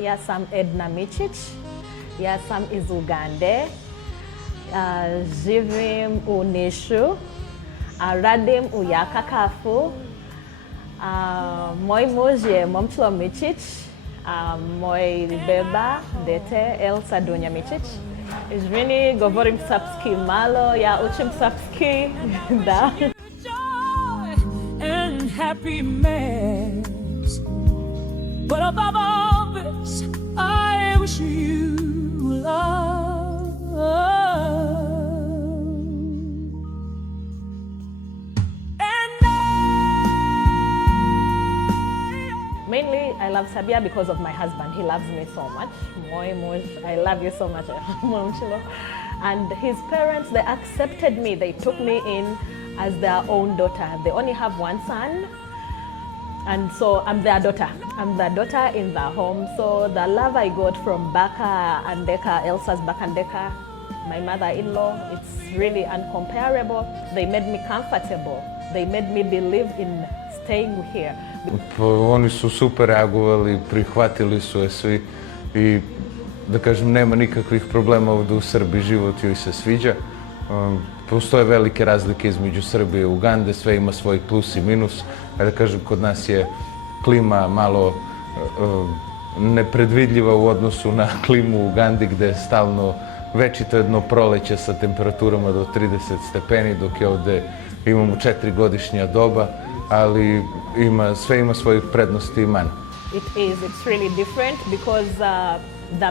Ja sam Edna Mičić, ja sam iz Ugande, živim u Nišu, radim u Kafu. Moj muž je Momčilo Mičić, moj beba, dete, Elsa Dunja Mičić. Izvini, govorim srpski malo, ja učim srpski, da. And happiness, but above all this, I wish you love. Mainly, I love Serbia because of my husband. He loves me so much. Moj muž, I love you so much, Momčilo. And his parents, they accepted me. They took me in as their own daughter. They only have one son, and so I'm their daughter. I'm their daughter in their home. So the love I got from Baka and Deka, Elsa's Baka and Deka, my mother-in-law, it's really uncomparable. They made me comfortable. They made me believe in staying here. Oni su super reagovali, prihvatili su je svi i da kažem nema nikakvih problema ovdje u Srbiji, život joj se sviđa. Postoje velike razlike između Srbije i Ugande, sve ima svoj plus i minus. Da kažem, kod nas je klima malo nepredvidljiva u odnosu na klimu u Ugandi gdje je stalno večito jedno proleće sa temperaturama do 30 stepeni, dok je ovdje imamo 4-godišnja doba, ali sve ima svojih prednosti i mane. It's really different because the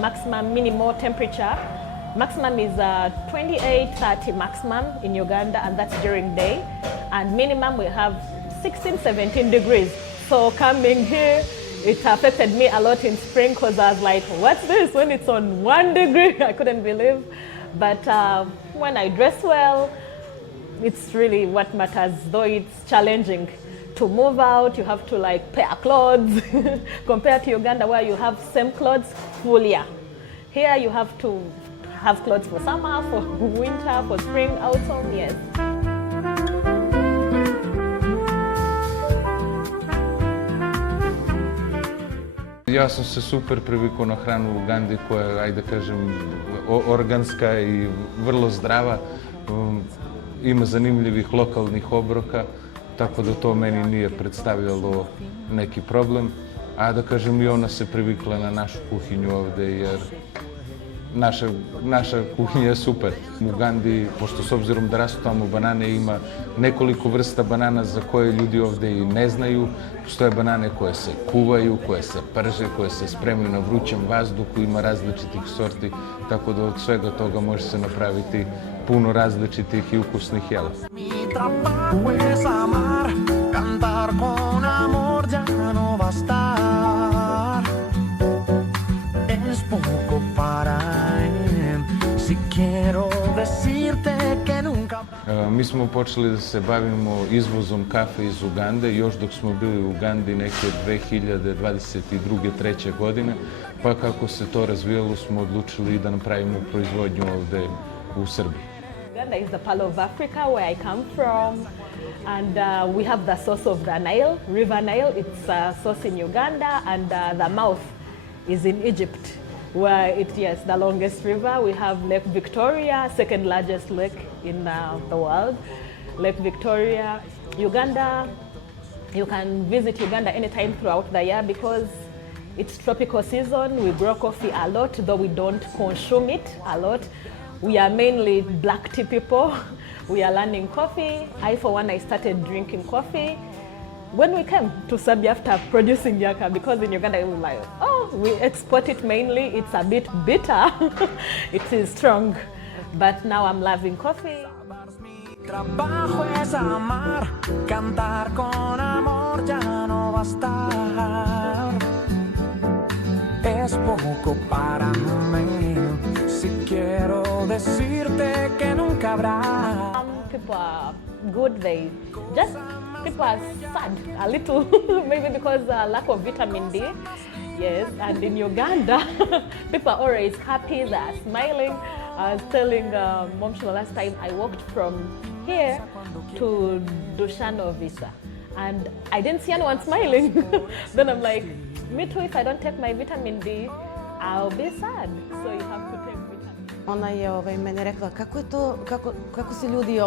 maximum minimal temperature, maximum is 28-30 maximum in Uganda, and that's during day, and minimum we have 16-17 degrees. So coming here, it affected me a lot in spring because I was like, what's this when it's on 1 degree? I couldn't believe. But when I dress well, it's really what matters, though it's challenging to move out. You have to like pair clothes compared to Uganda where you have same clothes full year. Here you have to have clothes for summer, for winter, for spring, autumn, yes. Ja sam se super privikao na hranu u Ugandi koja je, ajde kažem, organska i vrlo zdrava. Ima zanimljivih lokalnih obroka, tako da to meni nije predstavljalo neki problem. A da kažem, i ona se privikla na našu kuhinju ovde, jer naša kuhinja je super. U Ugandi, pošto s obzirom da rastu tamo banane, ima nekoliko vrsta banana za koje ljudi ovde i ne znaju. Postoje banane koje se kuvaju, koje se prže, koje se spremaju na vrućem vazduhu, ima različitih sorti, tako da od svega toga može se napraviti puno različitih i ukusnih jela. Mi smo počeli da se bavimo izvozom kafe iz Ugande još dok smo bili u Ugandi neke 2022-2023. godine, pa kako se to razvijalo smo odlučili da napravimo proizvodnju ovde u Srbiji. Uganda is the part of Africa where I come from, and we have the source of the Nile, River Nile. It's a source in Uganda, and the mouth is in Egypt, where yes, the longest river. We have Lake Victoria, second largest lake in the world. Lake Victoria, Uganda. You can visit Uganda anytime throughout the year because it's tropical season. We grow coffee a lot, though we don't consume it a lot. We are mainly black tea people. We are learning coffee. For one, I started drinking coffee when we came to Serbia after producing yaka, because in Uganda we were like, oh, we export it mainly. It's a bit bitter. It is strong. But now I'm loving coffee. Trabajo es amar, cantar con amor ya no bastar. Es poco para mí, si quiero decirte que nunca habrá. People are good, people are sad a little, maybe because lack of vitamin D. Yes, and in Uganda, people are always happy, they are smiling. I was telling Momchilo last time I walked from here to Dushano Visa, and I didn't see anyone smiling. Then I'm like, Me too, if I don't take my vitamin D, I'll be sad. So you have to take vitamin D. Ona je mene rekla kako je to, kako se ljudi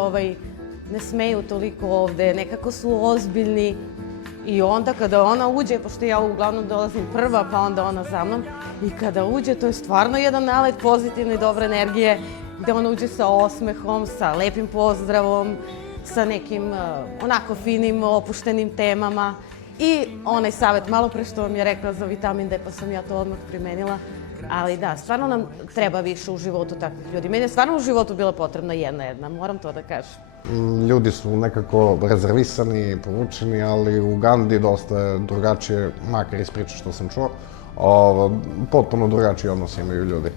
ne smeju toliko ovde, nekako su ozbiljni. I onda kada ona uđe, pošto ja uglavnom dolazim prva, pa onda ona za mnom, i kada uđe, to je stvarno jedan nalet pozitivne i dobre energije, gde ona uđe sa osmehom, sa lepim pozdravom, sa nekim onako finim, opuštenim temama. I onaj savjet malo pre što vam je rekla za vitamin D, pa sam ja to odmah primenila. Ali da, stvarno nam treba više u životu takvih ljudi. Meni je stvarno u životu bila potrebna jedna, moram to da kažem. Ljudi su nekako rezervisani, povučeni, ali u Ugandi dosta je drugačije, makar iz priče što sam čuo. Potpuno drugačiji odnos imaju ljudi.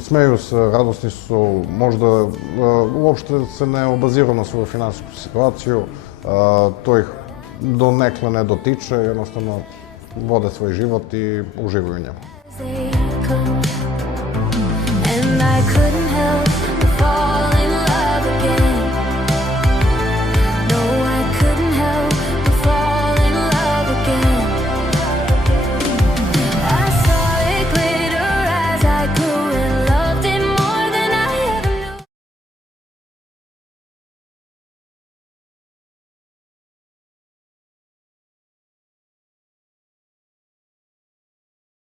Smeju se, radosni su, možda uopšte se ne obaziru na svoju finansijsku situaciju, to ih donekle ne dotiče, jednostavno vode svoj život i uživaju u njemu.